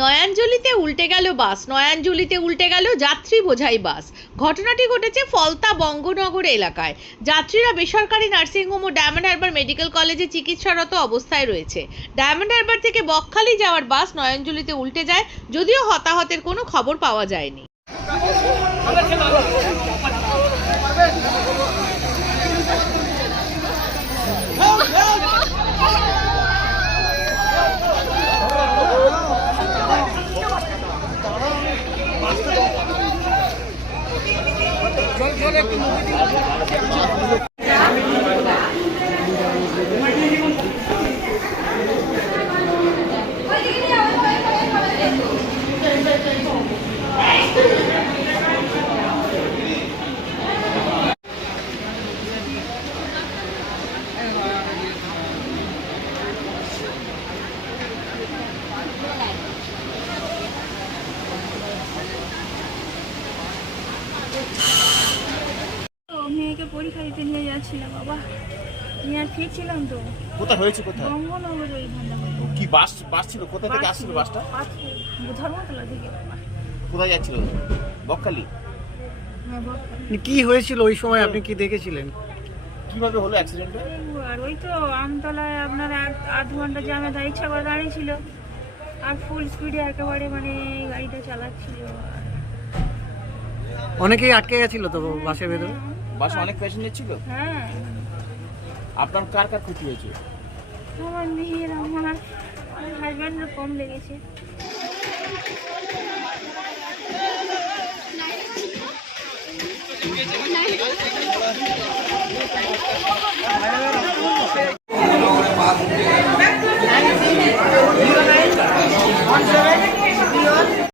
নয়াঞ্জলিতে উল্টে গেল বাস, নয়াঞ্জলিতে উল্টে গেল যাত্রী বোঝাই বাস। ঘটনাটি ঘটেছে ফলতা বঙ্গনগর এলাকায়। যাত্রীরা বেসরকারি নার্সিংহোম ও ডায়মন্ড হারবার মেডিকেল কলেজে চিকিৎসারত অবস্থায় রয়েছে। ডায়মন্ড হারবার থেকে বকখালি যাওয়ার বাস নয়াঞ্জলিতে উল্টে যায়, যদিও হতাহতের কোনো খবর পাওয়া যায়নি। তো মেয়েকে পরীক্ষা দিতে নিয়ে যাচ্ছিলাম বাবা। নিয়ে আর ফিরছিলাম তো। কোথায় হয়েছে কোথায়? বঙ্গনগর ওই ও, কি বাস বাস ছিল? কোথা থেকে আসছিল বাসটা? ধর্মতলা থেকে। বাবা কোথায় যাচ্ছিল? বকখালি? হ্যাঁ বকখালি। কি হয়েছিল ওই সময়? আপনি কি দেখেছিলেন? কীভাবে হলো অ্যাক্সিডেন্টটা আর ওই তো আমতলায় আপনার আধ আধ ঘণ্টা জামে ইচ্ছা করে দাঁড়িয়েছিল। আর ফুল স্পিডে একেবারে মানে গাড়িটা চালাচ্ছিল। অনেকেই আটকে গেছিল তো বাসের ভেতরে? বাসে অনেক প্যাসেঞ্জার ছিল? হ্যাঁ। আপনার কার কার ক্ষতি হয়েছে? আমার মেয়ের আমার হাজব্যান্ডের কম লেগেছে.